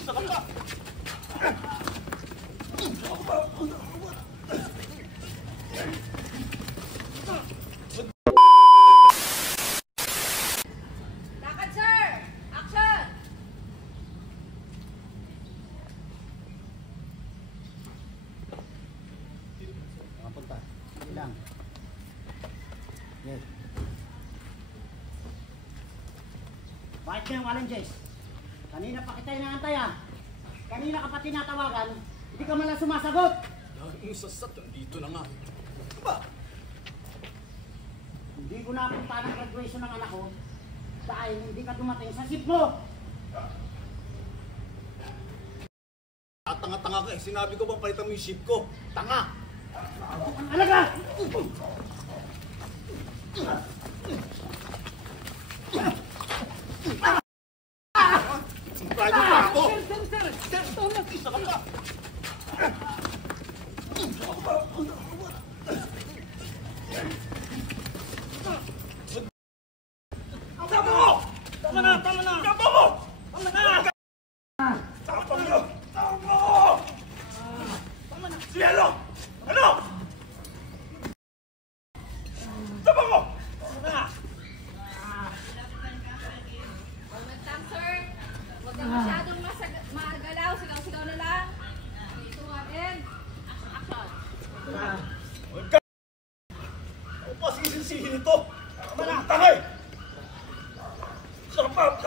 Isa ka pa! Lakad, sir! Action! Punta. Ilang. Yes. Bakit kayong Alan-Jess? Kanina pa kita inaantay ah. Kanina ka pa tinatawagan, hindi ka man lang sumasagot. Yung sasat, nandito na nga. Ano ba? Hindi ko napunta ng graduation ng anak ko dahil hindi ka dumating sa ship mo. Tanga-tanga ka eh. Sinabi ko bang palitan mo yung ship ko? Tanga! Alaga! Sumprado pa ako! Sir! Tama! Isa ka pa! Tama mo! Tama na! Tama na! Tama mo! Tama na! Tama mo! Tama mo! Tama na! Cielo! Ano? Tama mo! Tama na! Huwag nagtang, sir. Huwag na masyadong magalaw. Sigaw-sigaw na lang. Ito nga din. Action! Huwag ka! Ako pa sisisihin ito! Tama na! Tangay! Sarap pa!